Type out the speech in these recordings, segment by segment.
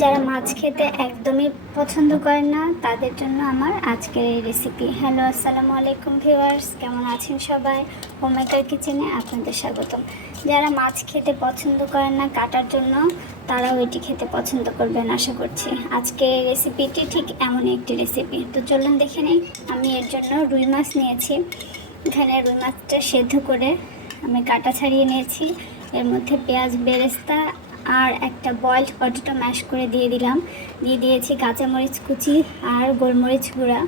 যারা মাছ খেতে একদমই পছন্দ করেন না তাদের জন্য আমার আজকের এই রেসিপি। হ্যালো, আসসালামু আলাইকুম ভিউয়ার্স, কেমন আছেন সবাই? হোমমেকার কিচেনে আপনাদের স্বাগতম। যারা মাছ খেতে পছন্দ করেন না কাটার জন্য, তারাও এটি খেতে পছন্দ করবেন আশা করছি। আজকে রেসিপিটি ঠিক এমনই একটি রেসিপি। তো চলুন দেখে নিই। আমি এর জন্য রুই মাছ নিয়েছি। এখানে রুই মাছটা সেদ্ধ করে আমি কাটা ছাড়িয়ে নিয়েছি। এর মধ্যে পেঁয়াজ বেরেস্তা আর একটা বয়েলড পটেটো ম্যাশ করে দিয়ে দিয়েছি কাঁচামরিচ কুচি আর গোলমরিচ গুঁড়া।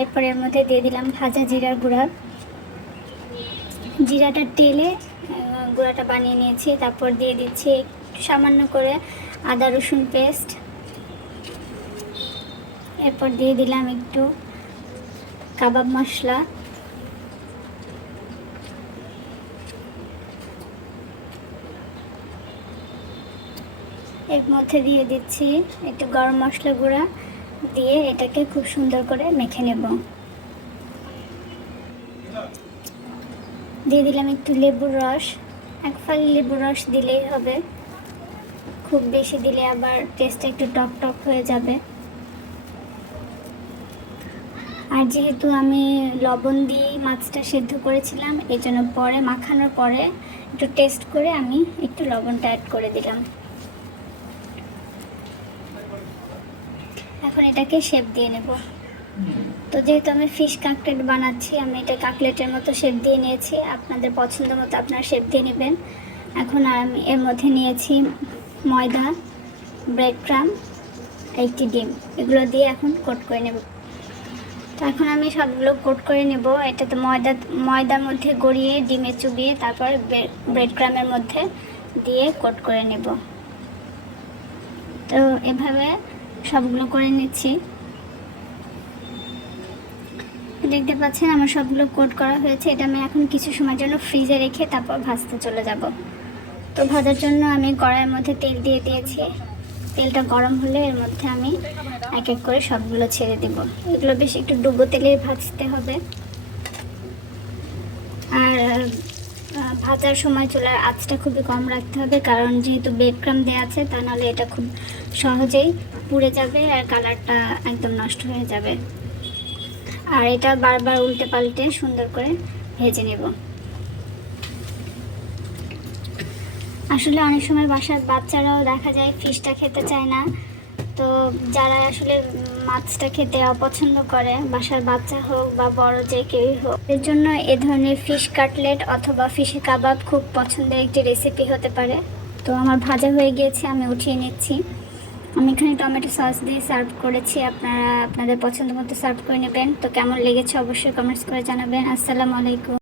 এরপর এর মধ্যে দিয়ে দিলাম ভাজা জিরার গুঁড়া। জিরাটা টেলে গুঁড়াটা বানিয়ে নিয়েছি। তারপর দিয়ে দিচ্ছি সামান্য করে আদা রসুন পেস্ট। এরপর দিয়ে দিলাম একটু কাবাব মশলা। এর মধ্যে দিয়ে দিচ্ছি একটু গরম মশলা গুঁড়া, দিয়ে এটাকে খুব সুন্দর করে মেখে নেব। দিয়ে দিলাম একটু লেবুর রস, এক ফালি লেবুর রস দিলেই হবে, খুব বেশি দিলে আবার টেস্টটা একটু টক টক হয়ে যাবে। আর যেহেতু আমি লবণ দিয়ে মাছটা সেদ্ধ করেছিলাম, এই জন্য পরে মাখানোর পরে একটু টেস্ট করে আমি একটু লবণটা অ্যাড করে দিলাম। এখন এটাকে শেপ দিয়ে নেব। তো যেহেতু আমি ফিশ কাটলেট বানাচ্ছি, আমি এটা কাটলেটের মতো শেপ দিয়ে নিয়েছি। আপনাদের পছন্দ মতো আপনারা শেপ দিয়ে নেবেন। এখন আমি এর মধ্যে নিয়েছি ময়দা, ব্রেড ক্রাম, একটি ডিম। এগুলো দিয়ে এখন কোট করে নেব। তো এখন আমি সবগুলো কোট করে নেব। এটাতে ময়দার মধ্যে গড়িয়ে ডিমে চুবিয়ে তারপর ব্রেড ক্রামের মধ্যে দিয়ে কোট করে নেব। তো এভাবে সবগুলো করে নিচ্ছি। দেখতে পাচ্ছেন আমার সবগুলো কোট করা হয়েছে। এটা আমি এখন কিছু সময়ের জন্য ফ্রিজে রেখে তারপর ভাজতে চলে যাব। তো ভাজার জন্য আমি কড়াইয়ের মধ্যে তেল দিয়ে দিয়েছি। তেলটা গরম হলে এর মধ্যে আমি এক এক করে সবগুলো ছেড়ে দেব। এগুলো বেশ একটু ডুবো তেলে ভাজতে হবে। আর ভাজার সময় চুলার আঁচটা খুবই কম রাখতে হবে, কারণ যেহেতু ব্রেড ক্রাম দেওয়া আছে, তা নাহলে এটা খুব সহজেই পুড়ে যাবে আর কালারটা একদম নষ্ট হয়ে যাবে। আর এটা বারবার উল্টে পাল্টে সুন্দর করে ভেজে নেব। আসলে অনেক সময় বাসার বাচ্চারাও দেখা যায় ফিশটা খেতে চায় না। তো যারা আসলে মাছটা খেতে অপছন্দ করে, বাসার বাচ্চা হোক বা বড় যে কেউই হোক, এর জন্য এ ধরনের ফিশ কাটলেট অথবা ফিশ কাবাব খুব পছন্দের একটি রেসিপি হতে পারে। তো আমার ভাজা হয়ে গিয়েছে, আমি উঠিয়ে নিচ্ছি। আমি এখানে টমেটো সস দিয়ে সার্ভ করেছি। আপনারা আপনাদের পছন্দ মতো সার্ভ করে নেবেন। তো কেমন লেগেছে অবশ্যই কমেন্টস করে জানাবেন। আসসালামু আলাইকুম।